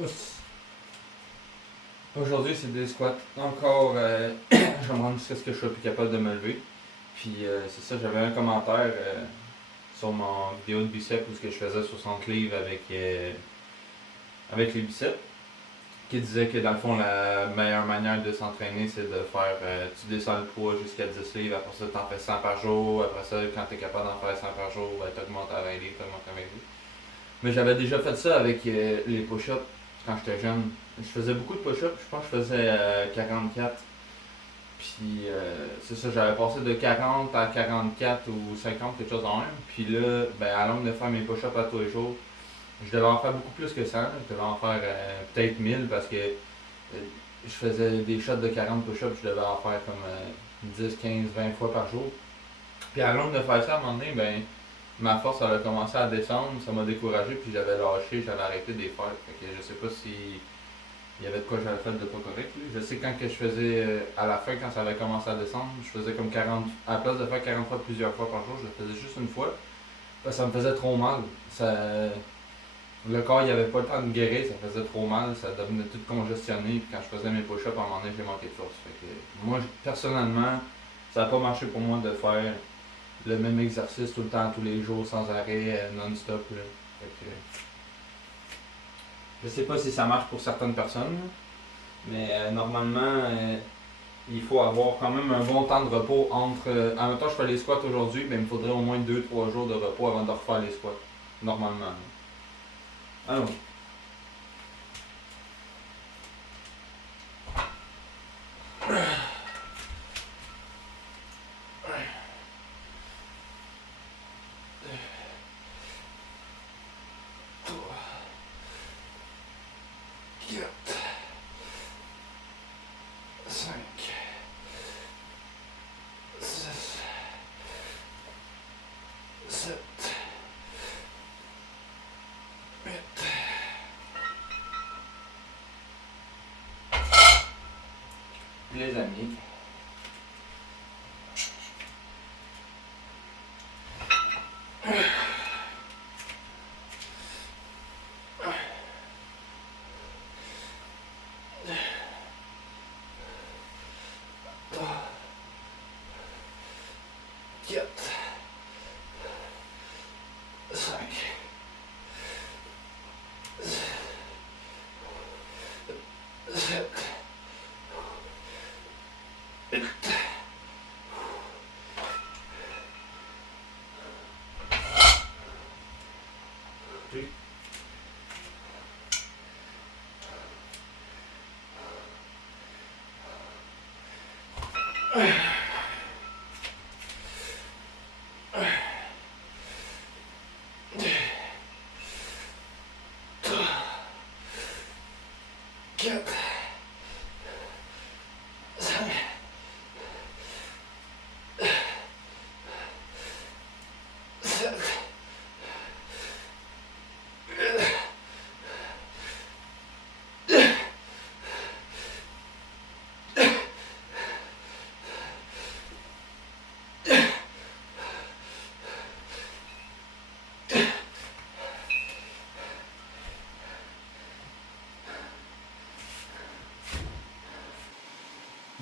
Oups. Aujourd'hui, c'est des squats. Encore, je vais me rendre jusqu'à ce que je sois plus capable de me lever. Puis, c'est ça, j'avais un commentaire sur mon vidéo de biceps où ce que je faisais 60 livres avec les biceps, qui disait que dans le fond, la meilleure manière de s'entraîner, c'est de faire, tu descends le poids jusqu'à 10 livres, après ça, tu en fais 100 par jour, après ça, quand tu es capable d'en faire 100 par jour, ben, tu augmentes à 20 livres, tu augmentes à 20 livres. Mais j'avais déjà fait ça avec les push-ups quand j'étais jeune. Je faisais beaucoup de push-ups, je pense que je faisais 44. Puis c'est ça, j'avais passé de 40 à 44 ou 50, quelque chose en même. Puis là, ben, à l'ombre de faire mes push-ups à tous les jours, je devais en faire beaucoup plus que ça. Je devais en faire peut-être 1000 parce que je faisais des shots de 40 push-ups, je devais en faire comme 10, 15, 20 fois par jour. Puis à l'ombre de faire ça, à un moment donné, ben, ma force elle a commencé à descendre, ça m'a découragé, puis j'avais lâché, j'avais arrêté de les faire. Fait que je sais pas si il y avait de quoi j'avais fait de pas correct. Là. Je sais quand que je faisais à la fin, quand ça avait commencé à descendre, je faisais comme 40. À la place de faire 40 fois plusieurs fois par jour, je le faisais juste une fois. Ça me faisait trop mal. Le corps il avait pas le temps de guérir, ça faisait trop mal, ça devenait tout congestionné, puis quand je faisais mes push-ups, à un moment donné, j'ai manqué de force. Fait que moi, personnellement, ça n'a pas marché pour moi de faire le même exercice tout le temps, tous les jours, sans arrêt, non-stop. Là. Fait que, je sais pas si ça marche pour certaines personnes, mais normalement, il faut avoir quand même un bon temps de repos entre. En même temps, je fais les squats aujourd'hui, mais il me faudrait au moins 2-3 jours de repos avant de refaire les squats. Normalement. Alors. Les amis.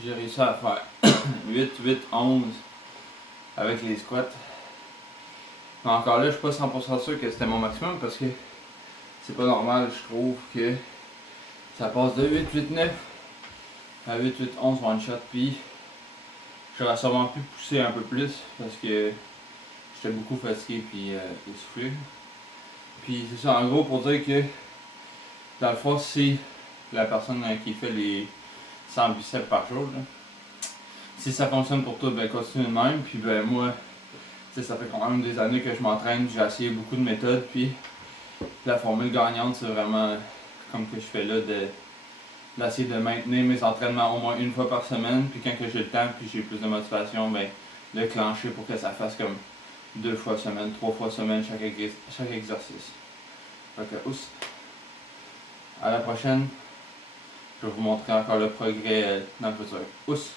J'ai réussi à faire 8, 8, 11 avec les squats. Mais encore là, je suis pas 100% sûr que c'était mon maximum parce que c'est pas normal, je trouve que ça passe de 8, 8, 9 à 8, 8, 11 one shot. Puis j'aurais sûrement pu pousser un peu plus parce que j'étais beaucoup fatigué puis essoufflé. Puis c'est ça, en gros, pour dire que dans le fond, c'est la personne qui fait les 100 biceps par jour. Là. Si ça fonctionne pour toi, ben continue de même. Puis ben moi, ça fait quand même des années que je m'entraîne, j'ai essayé beaucoup de méthodes. Puis la formule gagnante, c'est vraiment comme que je fais là, d'essayer de maintenir mes entraînements au moins une fois par semaine. Puis quand j'ai le temps, puis j'ai plus de motivation, ben de clencher pour que ça fasse comme 2 fois semaine, 3 fois semaine chaque exercice. Fait que, oups. À la prochaine. Je vais vous montrer encore le progrès dans le futur. Oups!